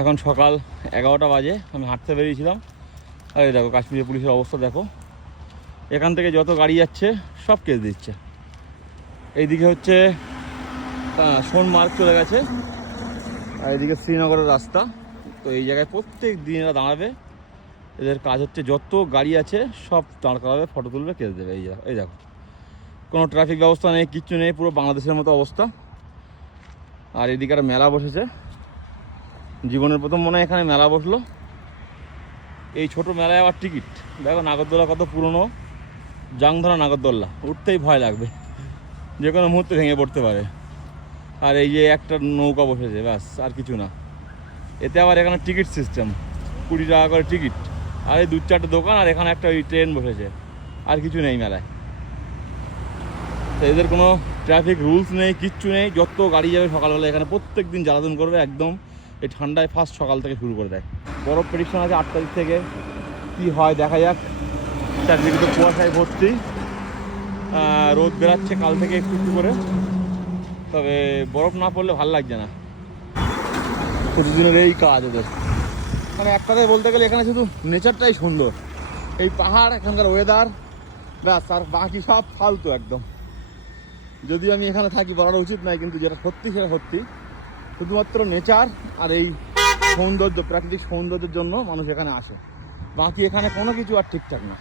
এখন সকাল 11টা বাজে, আমি হাঁটতে বেরিয়েছিলাম। আর এই দেখো কাশ্মীরি পুলিশের অবস্থা দেখো, এখান থেকে যত গাড়ি যাচ্ছে সব কেস দিচ্ছে। এইদিকে হচ্ছে সোনমার্গ চলে গেছে, আর এইদিকে শ্রীনগরের রাস্তা। তো এই জায়গায় প্রত্যেক দিন এরা দাঁড়াবে, এদের কাজ হচ্ছে যত গাড়ি আছে সব দাঁড় করাবে, ফটো তুলবে, কেস দেবে। এই দেখো কোনো ট্রাফিক ব্যবস্থা নেই, কিচ্ছু নেই, পুরো বাংলাদেশের মতো অবস্থা। আর এদিকে একটা মেলা বসেছে, জীবনের প্রথম মনে হয় এখানে মেলা বসলো। এই ছোট মেলায় আবার টিকিট। দেখো নাগরদোলা কত পুরনো, জাংধরা নাগরদোল্লা, উঠতেই ভয় লাগবে, যে কোনো মুহূর্তে ভেঙে পড়তে পারে। আর এই যে একটা নৌকা বসেছে, ব্যাস, আর কিছু না। এতে আবার এখানে টিকিট সিস্টেম, 20 টাকা করে টিকিট। আর এই 2-4টে দোকান, আর এখানে একটা ওই ট্রেন বসেছে, আর কিছু নেই মেলায়। তো এদের কোনো ট্রাফিক রুলস নেই, কিচ্ছু নেই। যত গাড়ি যাবে সকালবেলা এখানে প্রত্যেক দিন জ্বালাতন করবে একদম। এই ঠান্ডায় ফার্স্ট সকাল থেকে শুরু করে দেয়। বরফ প্রেডিকশন আছে 8 তারিখ থেকে, কী হয় দেখা যাক। চারদিকে তো কুয়াশায় ভর্তি, রোদ বেরাচ্ছে কাল থেকে একটু একটু করে, তবে বরফ না পড়লে ভাল লাগছে না। প্রতিদিনের এই কাজ ওদের। মানে এক কথায় বলতে গেলে এখানে শুধু নেচারটাই সুন্দর, এই পাহাড়, এখানকার ওয়েদার, ব্যাস। আর বাকি সব ফালতু একদম। যদিও আমি এখানে থাকি, বলাটা উচিত নয়, কিন্তু যেটা সত্যি সেটা সত্যি। শুধুমাত্র নেচার আর এই সৌন্দর্য, প্রাকৃতিক সৌন্দর্যের জন্য মানুষ এখানে আসে। বাকি এখানে কোনো কিছু আর ঠিকঠাক না।